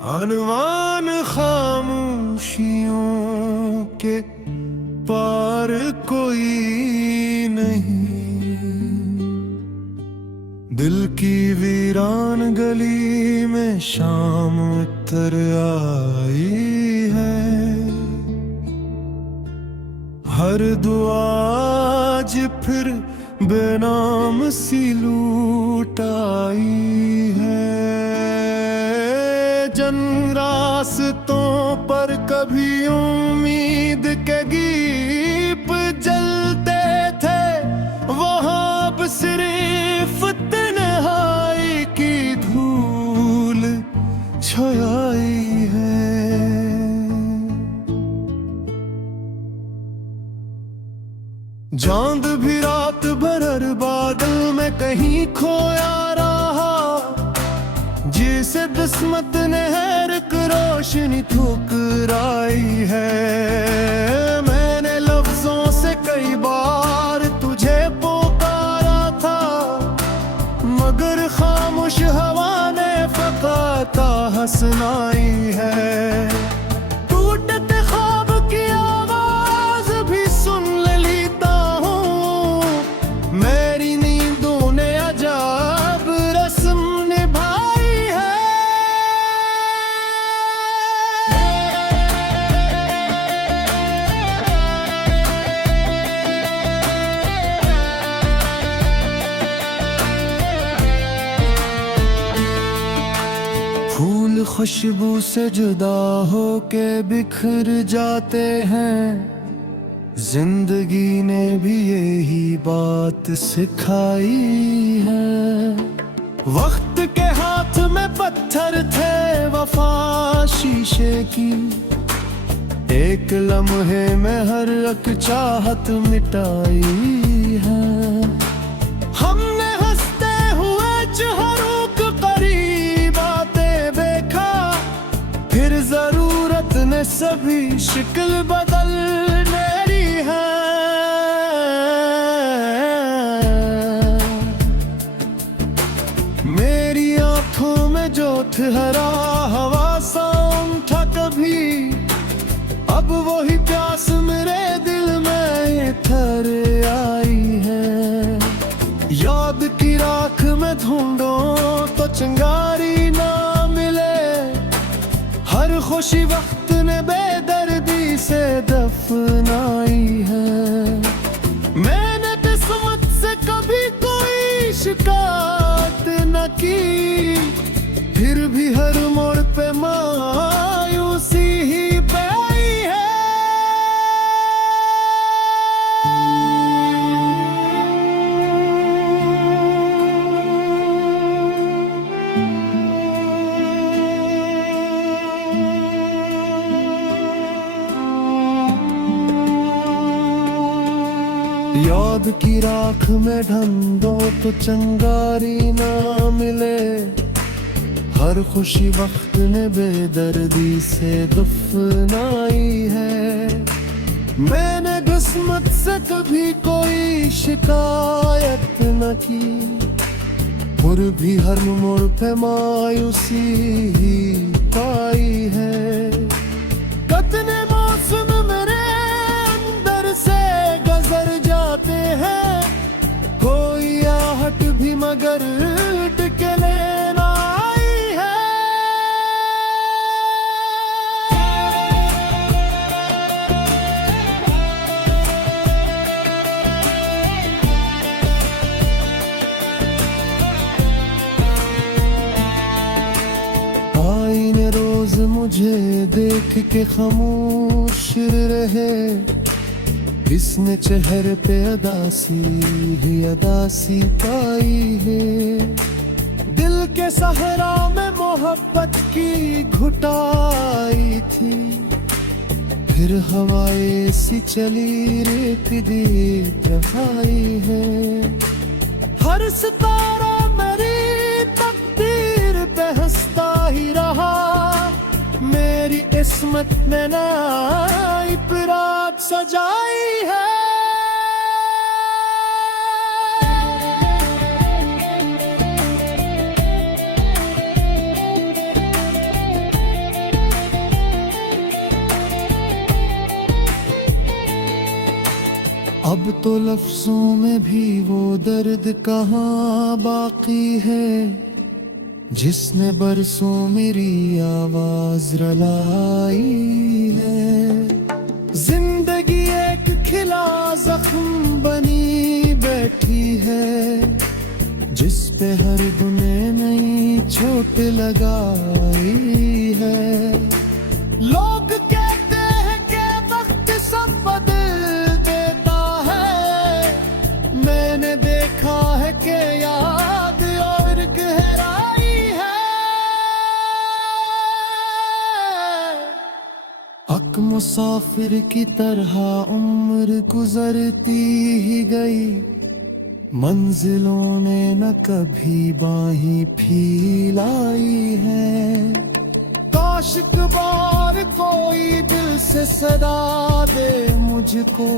अनवान खामोशियों के पार कोई नहीं। दिल की वीरान गली में शाम उतर आई है। हर दुआ आज फिर बेनाम सी लूट आई है। जन रास्तों पर कभी उम्मीद के दीप जलते थे, वहां अब सिर्फ तन्हाई की धूल छाई है। चांद भी रात भर बादल में कहीं खोया रहा, जिसे किस्मत ने एक रोशनी ठुकराई है। मैंने लफ्जों से कई बार तुझे पुकारा था, मगर खामोश हवा ने फकत हंसनाई है। टूटते ख्वाब की आवाज भी सुन लेता हूँ, मेरी नींदों ने अजब रस्म निभाई है। फूल खुशबू से जुदा होके बिखर जाते हैं, जिंदगी ने भी यही बात सिखाई है। वक्त के हाथ में पत्थर थे वफा शीशे की, एक लम्हे में हर एक चाहत मिटाई है। हमने हंसते हुए चेहरों को करीब आते देखा, फिर जरूरत ने सभी शक्ल बदल मेरी है। मेरी आंखों में जो ठहरा हवा साम था कभी, अब वही प्यास मेरे दिल में ठहर आई है। याद की राख में ढूंढो तो चिंगारी ना मिले, हर खुशी वक्त ने बेदर्दी से दफनाई है। मैंने किस्मत से कभी कोई शिकायत न की, फिर भी हर मोड़ पे मायूसी ही पाई है। याद की राख में ढंढो तो चंगारी ना मिले, हर खुशी वक्त ने बेदर्दी से दफनाई है। मैंने किस्मत से कभी कोई शिकायत न की, फिर भी हर मोड़ पे मायूसी ही पाई है। कितने मौसम मेरे अंदर से गुजर जाते हैं, कोई आहट भी मगर टिके लेना आई है। आईने रोज मुझे देख के खामोश रहे, इसने चेहरे पे अदासी ही अदासी पाई है। दिल के सहरा में मोहब्बत की घुटाई थी, फिर हवाएं सी चली रेत दी रहाई है। हर सितारा मेरी तकदीर पे हंसता ही रहा, मेरी किस्मत में नई रात सजाई है। अब तो लफ्जों में भी वो दर्द कहाँ बाकी है, जिसने बरसों मेरी आवाज रुलाई है। जिंदगी एक खिला जख्म बनी बैठी है, जिस पे हर दुने नई चोट लगाई है। लोग कहते हैं कि वक्त सब बदल देता है, मैंने देखा है कि याद और गहराई है। हक मुसाफिर की तरह उम्र गुजरती ही गई, मंजिलों ने न कभी बाहें फैलाई है। काश एक बार कोई दिल से सदा दे मुझको,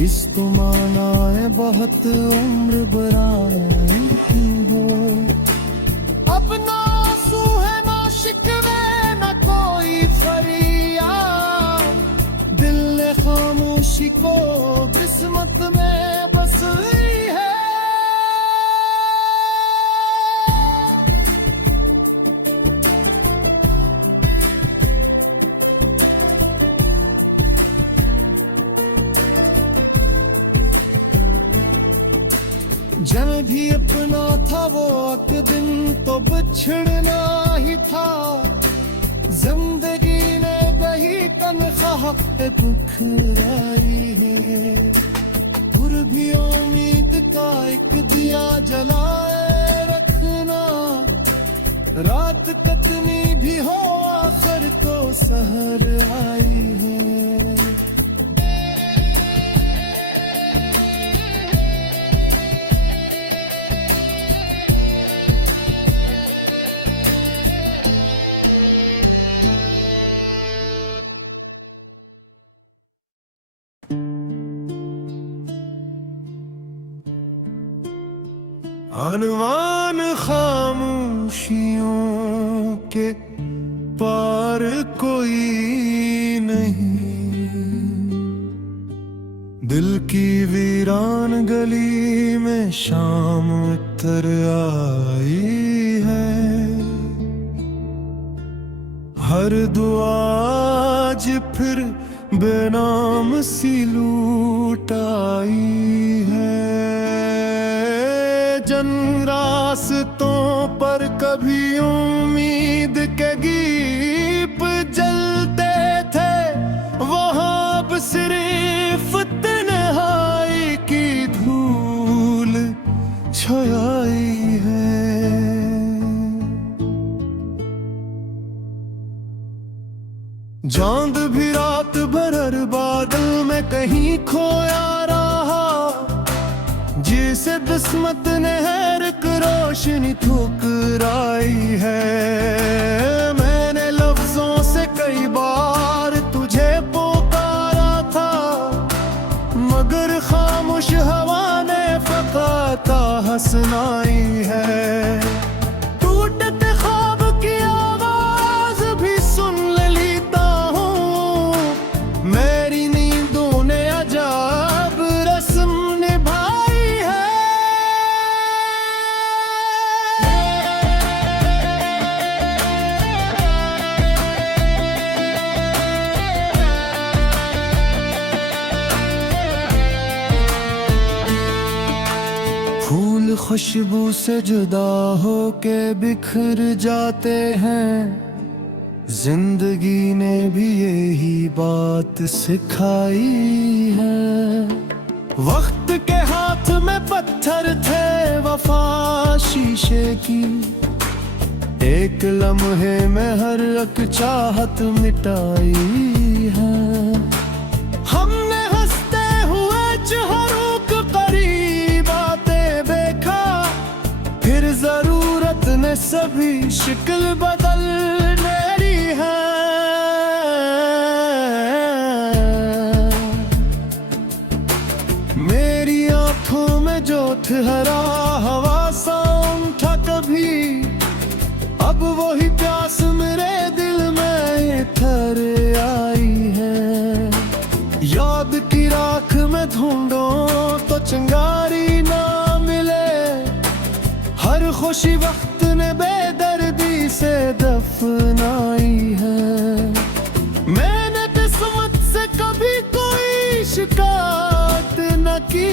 इस तुमाना है बहुत उम्र बराई हो। अब ना आंसू है ना शिकवे न कोई फरियाद, दिल ने खामोशी को किस्मत में बस जब भी अपना था वो एक दिन तो बिछड़ना ही था। जिंदगी ने वही तनख्वाह पे दुखराई है, दूर भी उम्मीद का एक दिया जलाए रखना। रात कतनी भी हो आखिर तो सहर आई है। अनवान खामोशियों के पार कोई नहीं, दिल की वीरान गली में शाम उतर आई है। हर दुआ आज फिर बेनाम सी लूट आई है। जन रास्तों पर कभी उम्मीद के दीप जलते थे, वहां अब सिर्फ तन्हाई की धूल छाई है। चांद भी रात भर बादल में कहीं खोया रहा, जिसे किस्मत ने हर एक रोशनी ठुकराई है। मैंने लफ्जों से कई बार तुझे पुकारा था, मगर खामोश हवा ने फकात हंसनाई है। टूटते ख्वाब की आवाज भी सुन लेता हूँ, मेरी नींदों ने अजाब रस्म निभाई है। फूल खुशबू से जुदा होके बिखर जाते हैं, जिंदगी ने भी यही बात सिखाई है। वक्त के हाथ में पत्थर थे वफा शीशे की, एक लम्हे में हर एक चाहत मिटाई है। हमने हंसते हुए चेहरों को करीब आते देखा, फिर जरूरत ने सभी शक्ल बदल मेरी है। मेरी आंखों में जो ठहरा हवा सा उठा कभी, अब वही प्यास मेरे दिल में ठहर आई है। याद की राख में ढूंढो खुशी वक्त ने बेदर्दी से दफनाई है। मैंने किस्मत से कभी कोई शिकायत न की,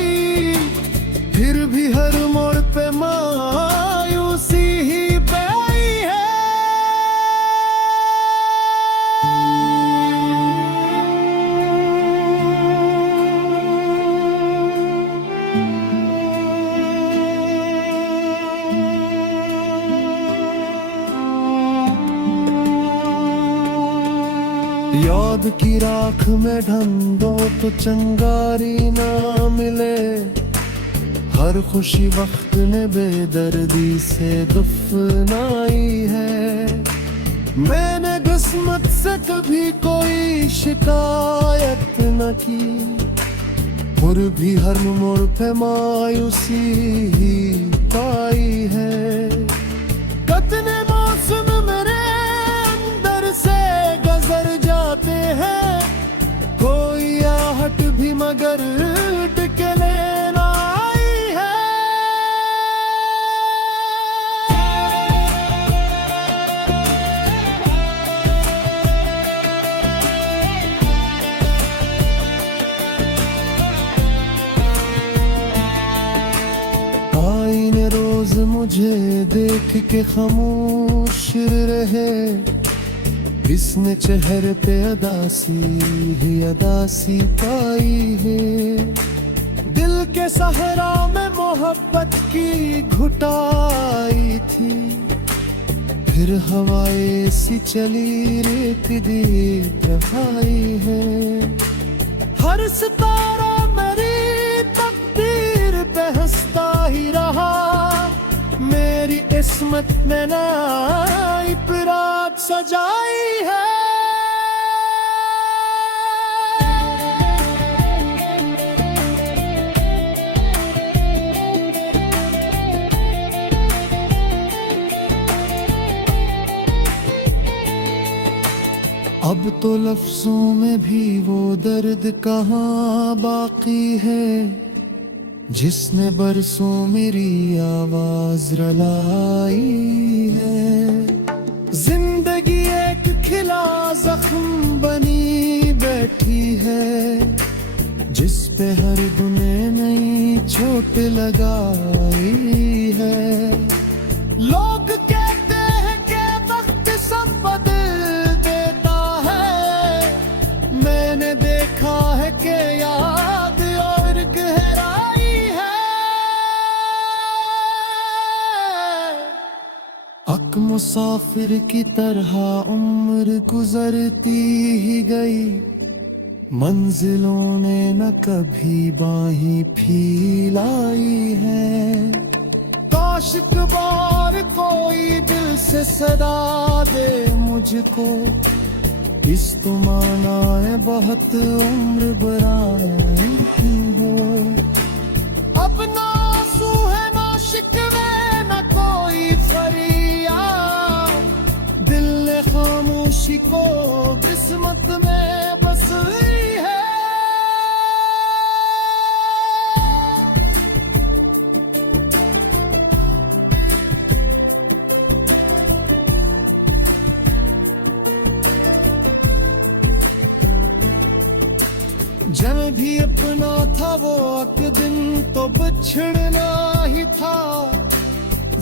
फिर भी हर मोड़ पे मायूसी ही पे आई है। याद की राख में ढंढो तो चंगारी ना मिले, हर खुशी वक्त ने बेदर्दी से दफनाई है। मैंने किस्मत से कभी कोई शिकायत न की, और भी हर मोड़ पे मायूसी ही पाई है। कितने मौसम मेरे अंदर से गुजर जाते हैं, कोई आहट भी मगर टिके लेना आई है। आईने रोज मुझे देख के खामोश रहे, इसने चेहरे पे अदासी ही अदासी पाई है। दिल के सहरा में मोहब्बत की घुटाई थी, फिर हवाएं सी चली रेत दी दहाई है। हर सितारा मेरी तकदीर पे हंसता ही रहा, मेरी किस्मत में नई रात सजाई है। अब तो लफ्जों में भी वो दर्द कहाँ बाकी है, जिसने बरसों मेरी आवाज रुलाई है। जिंदगी एक खिला जख्म बनी बैठी है, जिस पे हर गुने नई चोट लगाई है। लोग कहते हैं कि वक्त सब बदल देता है, मैंने देखा है कि याद और गहराई है। अक मुसाफिर की तरह उम्र गुजरती ही गई, मंजिलों ने न कभी बाहीं फैलाई है। काश एक बार कोई दिल से सदा दे मुझको, इस तो माना है बहुत उम्र बराई हो। अब ना आंसू है ना शिकवे ना कोई फरियाद, दिल ने खामोशी को किस्मत में बसाई है। जब भी अपना था वो एक दिन तो बिछड़ना ही था,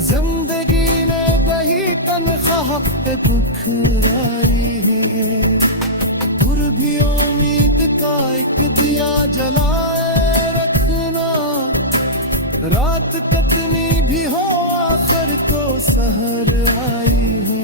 जिंदगी ने वही तनख्वाह पे ठुकराई है। दूर भी उम्मीद का एक दिया जलाए रखना, रात कितनी भी हो आखिर को सहर आई है।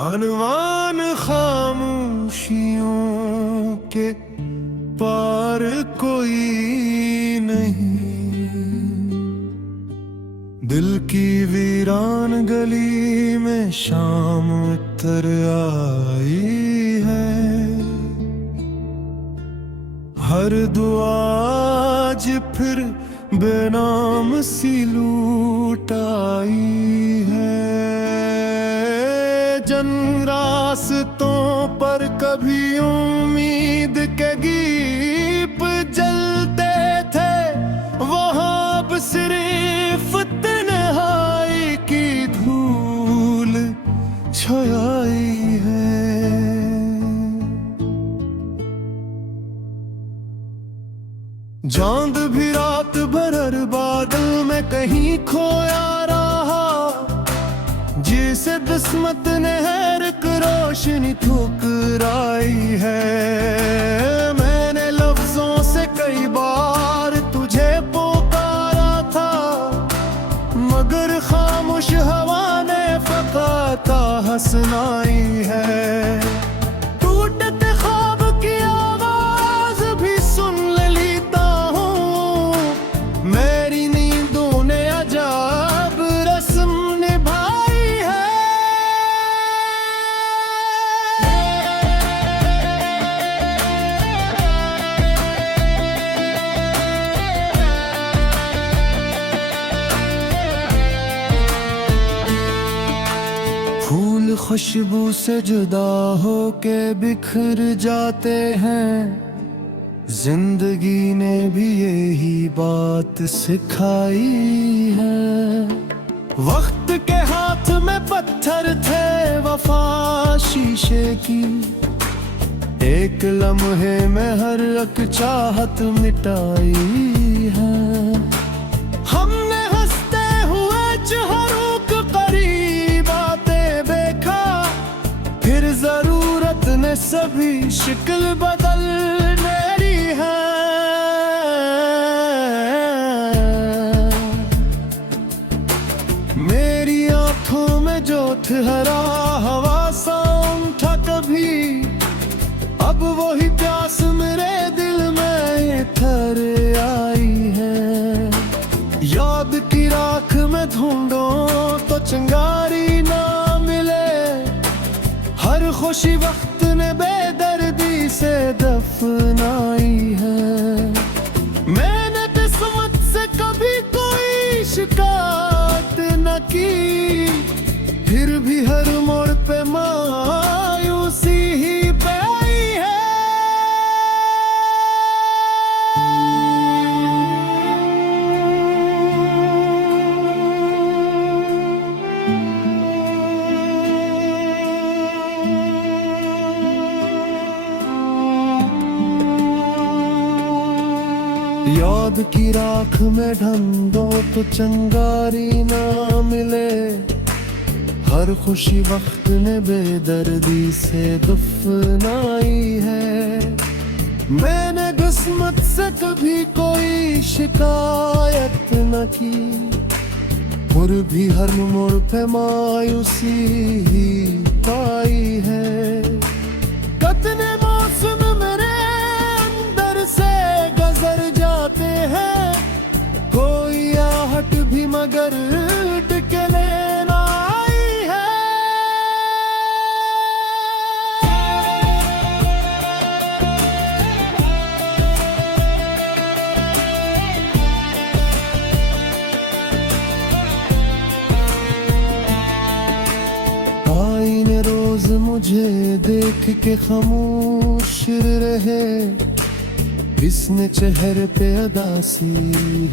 अनवान खामोशियों के पार कोई नहीं, दिल की वीरान गली में शाम उतर आई है। हर दुआ आज फिर बेनाम सी लूट आई है। जन रास्तों पर कभी उम्मीद के दीप जलते थे, वहां अब सिर्फ तन्हाई की धूल छाई है। चांद भी रात भर बादल में कहीं खोया रहा, जिसे किस्मत ने एक रोशनी ठुकराई है। मैंने लफ्जों से कई बार तुझे पुकारा था, मगर खामोश हवा ने फकात हंसनाई है। टूटते ख्वाब की आवाज भी सुन लेता हूँ, मेरी नींदों ने अजाब रस्म निभाई है। फूल खुशबू से जुदा होके बिखर जाते हैं, जिंदगी ने भी यही बात सिखाई है। वक्त के हाथ में पत्थर थे वफा शीशे की, एक लम्हे में हर एक चाहत मिटाई है। हमने हंसते हुए चेहरों को करीब आते देखा, फिर जरूरत ने सभी शक्ल बदल मेरी है। मेरी आंखों में जो ठहरा हवा साउंड था कभी, अब वही प्यास मेरे दिल में ठहर आई है। याद की राख में ढूंढो तो चिंगारी ना मिले, हर खुशी वक्त ने बेदर्दी से दफनाई है। मैंने किस्मत से कभी कोई शिकायत न की, फिर भी हर मोड़ पे मायूसी ही पाई है। याद की राख में ढंढो तो चंगारी ना मिले, हर खुशी वक्त ने बेदर्दी से दफनाई है। मैंने किस्मत से कभी कोई शिकायत न की, और भी हर मोड़ पे मायूसी ही पाई है। कितने मौसम मेरे अंदर से गुजर जाते हैं, कोई आहट भी मगर टिके लेना आई है। आईने रोज मुझे देख के खामोश रहे, इसने चेहरे पे अदासी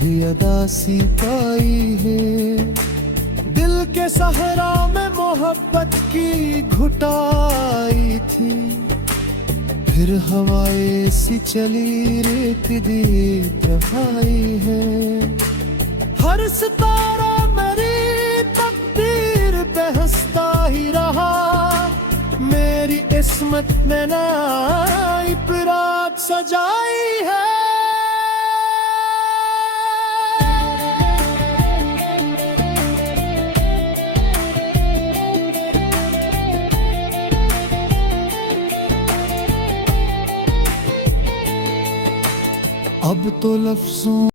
ही अदासी पाई है। दिल के सहरा में मोहब्बत की घुटाई थी, फिर हवाएं सी चली रेत दी दफाई है। हर सितारा मेरी तकदीर पे हंसता ही रहा, मेरी किस्मत में नई रात सजाई है। अब तो लफ्जों